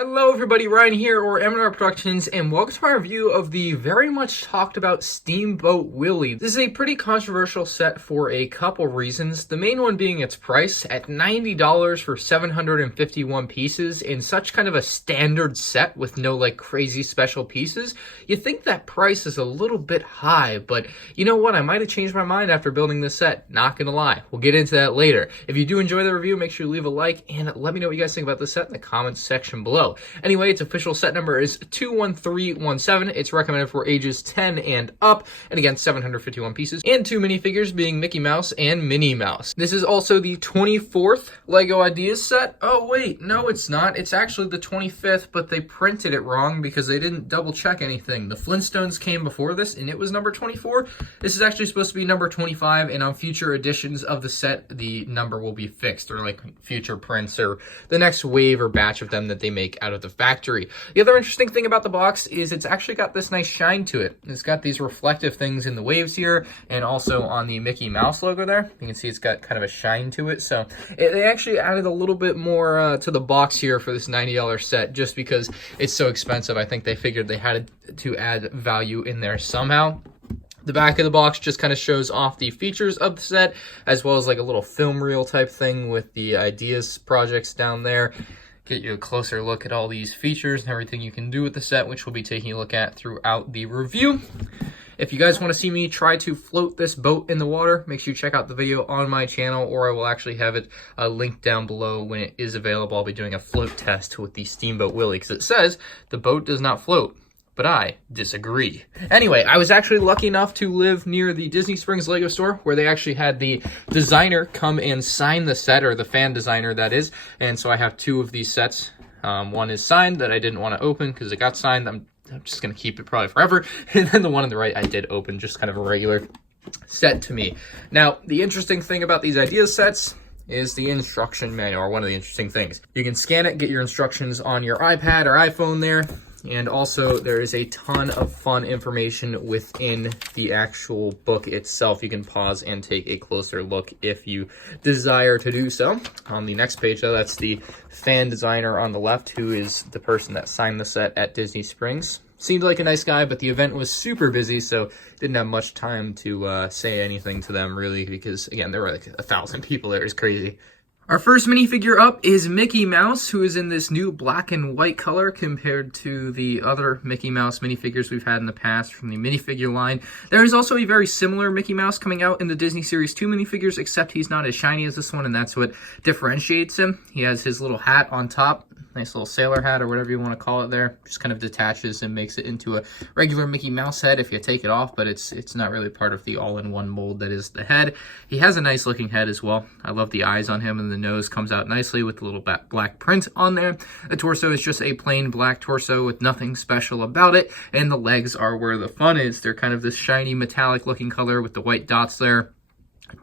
Hello everybody, Ryan here, or MandRproductions, and welcome to my review of the very much talked about Steamboat Willie. This is a pretty controversial set for a couple reasons, the main one being its price at $90 for 751 pieces in such kind of a standard set with no like crazy special pieces. You think that price is a little bit high, but you know what, I might have changed my mind after building this set, not gonna lie. We'll get into that later. If you do enjoy the review, make sure you leave a like and let me know what you guys think about this set in the comments section below. Anyway, its official set number is 21317. It's recommended for ages 10 and up, and again, 751 pieces, and two minifigures being Mickey Mouse and Minnie Mouse. This is also the 24th LEGO Ideas set. Oh wait, no it's not. It's actually the 25th, but they printed it wrong because they didn't double check anything. The Flintstones came before this, and it was number 24. This is actually supposed to be number 25, and on future editions of the set, the number will be fixed, or like future prints, or the next wave or batch of them that they make out of the factory. The other interesting thing about the box is it's actually got this nice shine to it. It's got these reflective things in the waves here, and also on the Mickey Mouse logo there. You can see it's got kind of a shine to it. So they actually added a little bit more to the box here for this $90 set just because it's so expensive. I think they figured they had to add value in there somehow. The back of the box just kind of shows off the features of the set, as well as like a little film reel type thing with the ideas projects down there. Get you a closer look at all these features and everything you can do with the set, which we'll be taking a look at throughout the review. If you guys want to see me try to float this boat in the water, make sure you check out the video on my channel, or I will actually have it linked down below when it is available. I'll be doing a float test with the Steamboat Willie, because it says the boat does not float. But I disagree. Anyway, I was actually lucky enough to live near the Disney Springs Lego store where they actually had the designer come and sign the set, or the fan designer that is. And so I have two of these sets. One is signed that I didn't want to open because it got signed. I'm just going to keep it probably forever. And then the one on the right I did open, just kind of a regular set to me. Now, the interesting thing about these ideas sets is the instruction manual, or one of the interesting things. You can scan it, get your instructions on your iPad or iPhone there. And also, there is a ton of fun information within the actual book itself. You can pause and take a closer look if you desire to do so. On the next page, though, that's the fan designer on the left, who is the person that signed the set at Disney Springs. Seemed like a nice guy, but the event was super busy, so didn't have much time to say anything to them, really, because, again, there were like 1,000 people there. It was crazy. Our first minifigure up is Mickey Mouse, who is in this new black and white color compared to the other Mickey Mouse minifigures we've had in the past from the minifigure line. There is also a very similar Mickey Mouse coming out in the Disney Series 2 minifigures, except he's not as shiny as this one, and that's what differentiates him. He has his little hat on top, nice little sailor hat, or whatever you want to call it there. Just kind of detaches and makes it into a regular Mickey Mouse head if you take it off, but it's not really part of the all-in-one mold that is the head. He has a nice looking head as well. I love the eyes on him, and the nose comes out nicely with the little black print on there. The torso is just a plain black torso with nothing special about it, and the legs are where the fun is. They're kind of this shiny metallic looking color with the white dots there.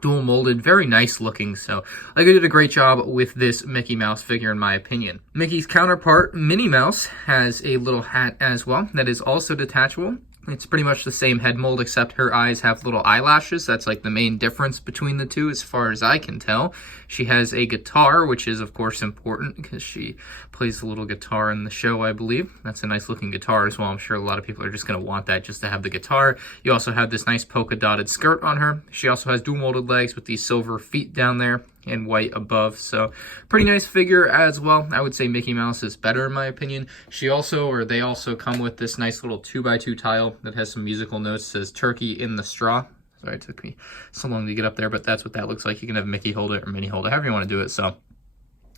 Dual molded, very nice looking, so LEGO did a great job with this Mickey Mouse figure in my opinion. Mickey's counterpart, Minnie Mouse, has a little hat as well that is also detachable. It's pretty much the same head mold, except her eyes have little eyelashes. That's like the main difference between the two as far as I can tell. She has a guitar, which is of course important because she plays a little guitar in the show, I believe. That's a nice looking guitar as well. I'm sure a lot of people are just going to want that just to have the guitar. You also have this nice polka dotted skirt on her. She also has dual molded legs with these silver feet down there and white above, so pretty nice figure as well. I would say Mickey Mouse is better in my opinion. They also come with this nice little 2x2 tile that has some musical notes. It says turkey in the straw. Sorry, it took me so long to get up there, but that's what that looks like. You can have Mickey hold it or Minnie hold it, however you want to do it. So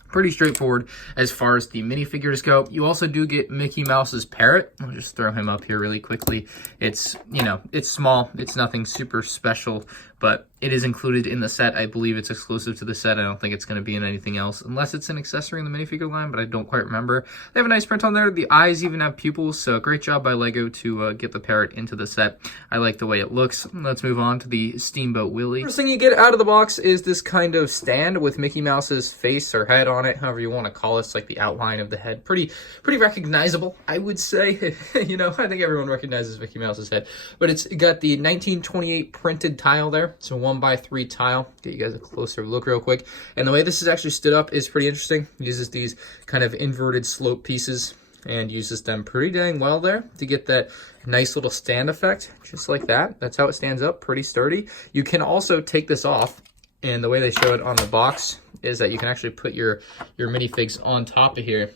pretty straightforward as far as the minifigures go. You also do get Mickey Mouse's Parrot. I'll just throw him up here really quickly. It's, you know, it's small. It's nothing super special, but it is included in the set. I believe it's exclusive to the set. I don't think it's going to be in anything else, unless it's an accessory in the minifigure line, but I don't quite remember. They have a nice print on there. The eyes even have pupils, so great job by LEGO to get the Parrot into the set. I like the way it looks. Let's move on to the Steamboat Willie. First thing you get out of the box is this kind of stand with Mickey Mouse's face or head on it, however you want to call it. It's like the outline of the head. Pretty recognizable, I would say. You know, I think everyone recognizes Mickey Mouse's head, but it's got the 1928 printed tile there. there. It's a 1x3 tile. Get you guys a closer look real quick. And the way this is actually stood up is pretty interesting. It uses these kind of inverted slope pieces and uses them pretty dang well there to get that nice little stand effect, just like that. That's how it stands up, pretty sturdy. You can also take this off, and the way they show it on the box is that you can actually put your minifigs on top of here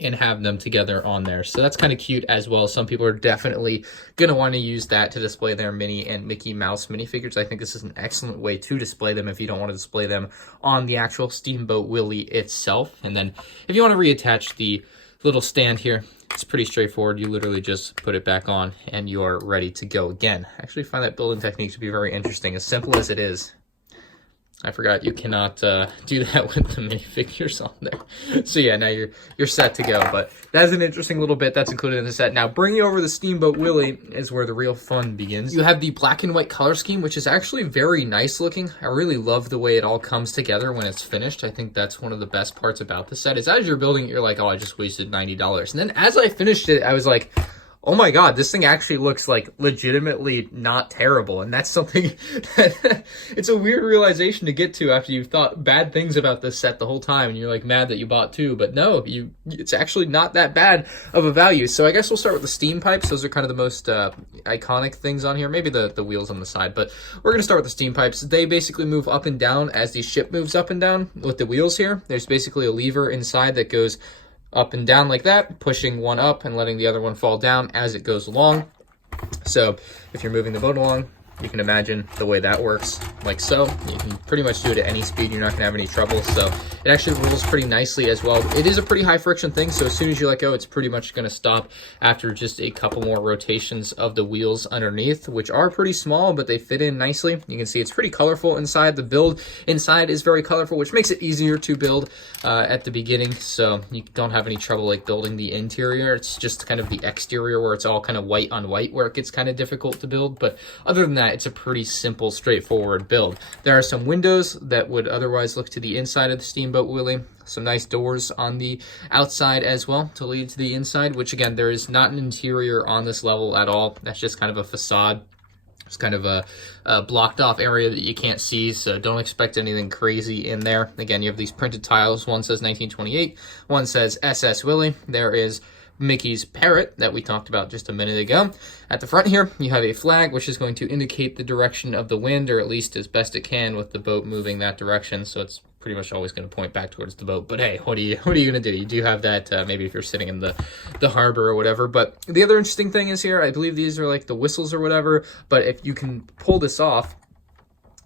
and have them together on there. So that's kind of cute as well. Some people are definitely going to want to use that to display their Minnie and Mickey Mouse minifigures. I think this is an excellent way to display them if you don't want to display them on the actual Steamboat Willie itself. And then if you want to reattach the little stand here, it's pretty straightforward. You literally just put it back on and you are ready to go again. I actually find that building technique to be very interesting, as simple as it is. I forgot you cannot do that with the minifigures on there. So yeah, now you're set to go. But that's an interesting little bit that's included in the set. Now, bringing over the Steamboat Willie is where the real fun begins. You have the black and white color scheme, which is actually very nice looking. I really love the way it all comes together when it's finished. I think that's one of the best parts about the set, is as you're building it, you're like, oh, I just wasted $90. And then as I finished it, I was like, oh my God, this thing actually looks like legitimately not terrible. And that's something that it's a weird realization to get to after you've thought bad things about this set the whole time and you're like mad that you bought two, but no, it's actually not that bad of a value. So I guess we'll start with the steam pipes. Those are kind of the most iconic things on here, maybe the wheels on the side, but we're going to start with the steam pipes. They basically move up and down as the ship moves up and down with the wheels here. There's basically a lever inside that goes up and down like that, pushing one up and letting the other one fall down as it goes along. So if you're moving the boat along, you can imagine the way that works, like so. You can pretty much do it at any speed. You're not going to have any trouble. So it actually rolls pretty nicely as well. It is a pretty high friction thing, so as soon as you let go, it's pretty much going to stop after just a couple more rotations of the wheels underneath, which are pretty small, but they fit in nicely. You can see it's pretty colorful inside. The build inside is very colorful, which makes it easier to build at the beginning, so you don't have any trouble like building the interior. It's just kind of the exterior where it's all kind of white on white where it gets kind of difficult to build, but other than that, it's a pretty simple, straightforward build. There are some windows that would otherwise look to the inside of the Steamboat Willie. Some nice doors on the outside as well to lead to the inside, which again, there is not an interior on this level at all. That's just kind of a facade. It's kind of a blocked off area that you can't see, so don't expect anything crazy in there. Again, you have these printed tiles. One says 1928, one says SS Willie. There is Mickey's Parrot that we talked about just a minute ago. At the front here, you have a flag, which is going to indicate the direction of the wind, or at least as best it can with the boat moving that direction. So it's pretty much always going to point back towards the boat. But hey, what are you going to do? You do have that, maybe if you're sitting in the harbor or whatever. But the other interesting thing is here, I believe these are like the whistles or whatever, but if you can pull this off,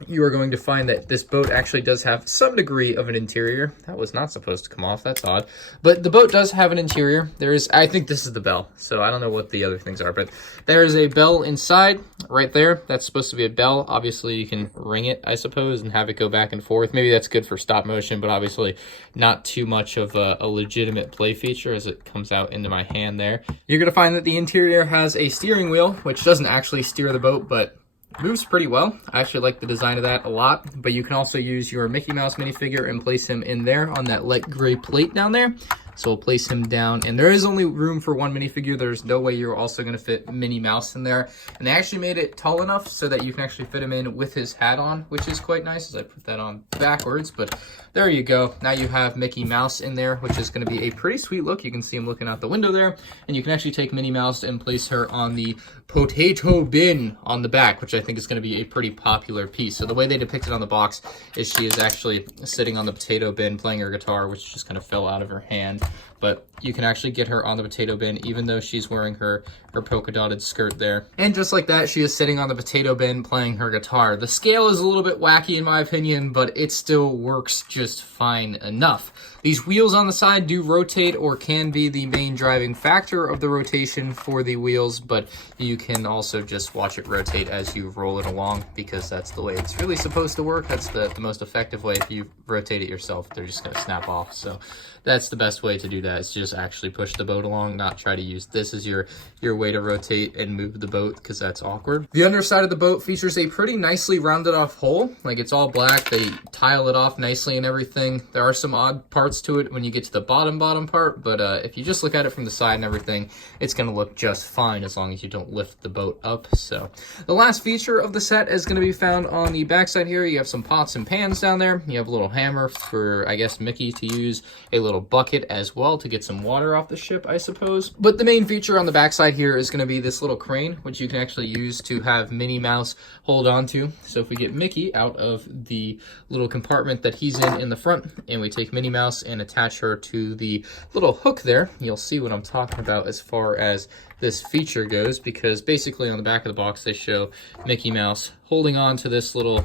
you are going to find that this boat actually does have some degree of an interior. That was not supposed to come off. That's odd. But the boat does have an interior. There is, I think this is the bell, so I don't know what the other things are, but there is a bell inside right there. That's supposed to be a bell. Obviously, you can ring it, I suppose, and have it go back and forth. Maybe that's good for stop motion, but obviously not too much of a legitimate play feature as it comes out into my hand there. You're going to find that the interior has a steering wheel, which doesn't actually steer the boat, but moves pretty well. I actually like the design of that a lot, but you can also use your Mickey Mouse minifigure and place him in there on that light gray plate down there. So we'll place him down, and there is only room for one minifigure. There's no way you're also going to fit Minnie Mouse in there. And they actually made it tall enough so that you can actually fit him in with his hat on, which is quite nice as I put that on backwards. But there you go. Now you have Mickey Mouse in there, which is going to be a pretty sweet look. You can see him looking out the window there, and you can actually take Minnie Mouse and place her on the potato bin on the back, which I think is going to be a pretty popular piece. So the way they depict it on the box is she is actually sitting on the potato bin playing her guitar, which just kind of fell out of her hand. But you can actually get her on the potato bin even though she's wearing her polka dotted skirt there. And just like that, she is sitting on the potato bin playing her guitar. The scale is a little bit wacky in my opinion, but it still works just fine enough. These wheels on the side do rotate, or can be the main driving factor of the rotation for the wheels, but you can also just watch it rotate as you roll it along, because that's the way it's really supposed to work. That's the most effective way. If you rotate it yourself, they're just going to snap off. So that's the best way to do that, is just actually push the boat along, not try to use this as your way to rotate and move the boat, because that's awkward. The underside of the boat features a pretty nicely rounded off hole. Like, it's all black. They tile it off nicely and everything. There are some odd parts parts to it when you get to the bottom part, but if you just look at it from the side and everything, it's going to look just fine as long as you don't lift the boat up. So the last feature of the set is going to be found on the backside here. You have some pots and pans down there. You have a little hammer for, I guess, Mickey to use, a little bucket as well to get some water off the ship, I suppose. But the main feature on the backside here is going to be this little crane, which you can actually use to have Minnie Mouse hold on to. So if we get Mickey out of the little compartment that he's in the front, and we take Minnie Mouse and attach her to the little hook there, you'll see what I'm talking about as far as this feature goes, because basically on the back of the box they show Mickey Mouse holding on to this little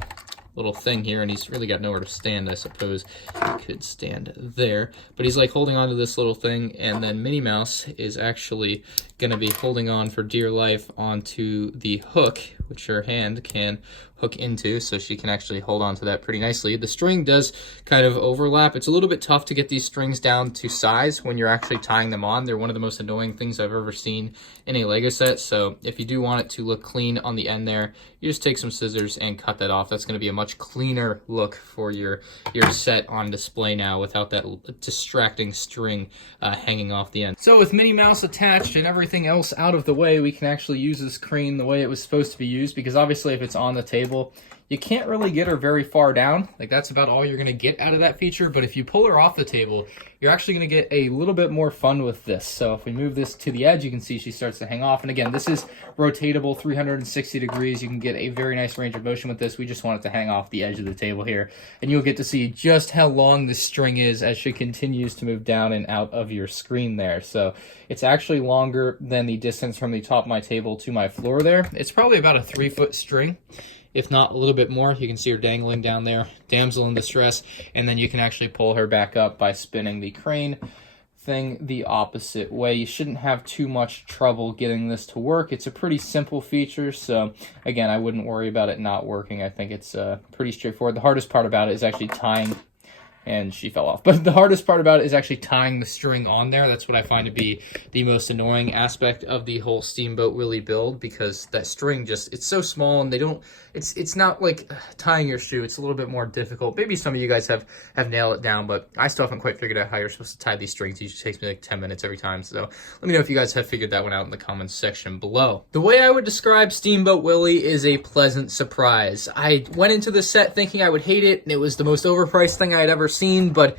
thing here, and he's really got nowhere to stand. I suppose he could stand there, but he's like holding on to this little thing, and then Minnie Mouse is actually going to be holding on for dear life onto the hook, which her hand can hook into, so she can actually hold on to that pretty nicely. The string does kind of overlap. It's a little bit tough to get these strings down to size when you're actually tying them on. They're one of the most annoying things I've ever seen in a Lego set, so if you do want it to look clean on the end there, you just take some scissors and cut that off. That's going to be a much cleaner look for your set on display now without that distracting string hanging off the end. So with Minnie Mouse attached and everything else out of the way, we can actually use this crane the way it was supposed to be used, because obviously if it's on the table, you can't really get her very far down. Like, that's about all you're going to get out of that feature. But if you pull her off the table, you're actually going to get a little bit more fun with this. So if we move this to the edge, you can see she starts to hang off. And again, this is rotatable 360 degrees. You can get a very nice range of motion with this. We just want it to hang off the edge of the table here. And you'll get to see just how long this string is as she continues to move down and out of your screen there. So it's actually longer than the distance from the top of my table to my floor there. It's probably about a 3-foot string, if not a little bit more. You can see her dangling down there, damsel in distress, and then you can actually pull her back up by spinning the crane thing the opposite way. You shouldn't have too much trouble getting this to work. It's a pretty simple feature, so again, I wouldn't worry about it not working. I think it's pretty straightforward. The hardest part about it is actually tying, and she fell off. But the hardest part about it is actually tying the string on there. That's what I find to be the most annoying aspect of the whole Steamboat Willie build, because that string just, it's so small, and they don't, it's not like tying your shoe. It's a little bit more difficult. Maybe some of you guys have nailed it down, but I still haven't quite figured out how you're supposed to tie these strings. It usually takes me like 10 minutes every time. So let me know if you guys have figured that one out in the comments section below. The way I would describe Steamboat Willie is a pleasant surprise. I went into the set thinking I would hate it, and it was the most overpriced thing I had ever seen, but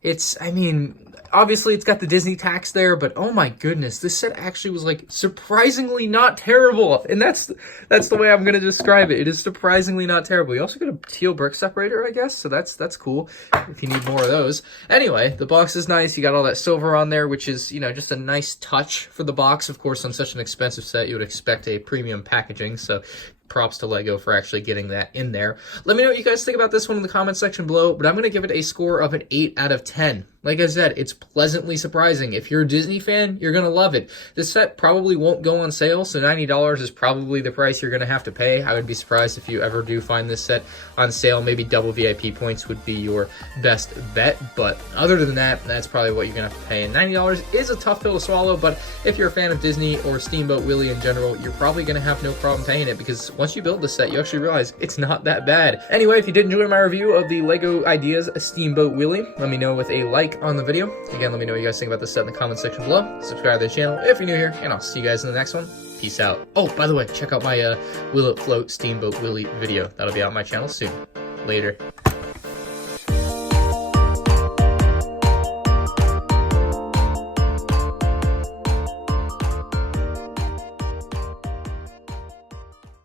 it's, I mean, obviously it's got the Disney tax there, but oh my goodness, this set actually was like surprisingly not terrible, and that's the way I'm going to describe it. It is surprisingly not terrible. You also get a teal brick separator, I guess, so that's cool if you need more of those. Anyway, the box is nice. You got all that silver on there, which is, you know, just a nice touch for the box. Of course, on such an expensive set, you would expect a premium packaging, so props to Lego for actually getting that in there. Let me know what you guys think about this one in the comment section below, but I'm going to give it a score of an 8 out of 10. Like I said, it's pleasantly surprising. If you're a Disney fan, you're going to love it. This set probably won't go on sale, so $90 is probably the price you're going to have to pay. I would be surprised if you ever do find this set on sale. Maybe double VIP points would be your best bet, but other than that, that's probably what you're going to have to pay. And $90 is a tough pill to swallow, but if you're a fan of Disney or Steamboat Willie in general, you're probably going to have no problem paying it, because once you build this set, you actually realize it's not that bad. Anyway, if you did enjoy my review of the Lego Ideas Steamboat Willie, let me know with a like on the video. Again, let me know what you guys think about this set in the comment section below. Subscribe to the channel if you're new here, and I'll see you guys in the next one. Peace out. Oh, by the way, check out my Will It Float Steamboat Willie video. That'll be out on my channel soon. Later.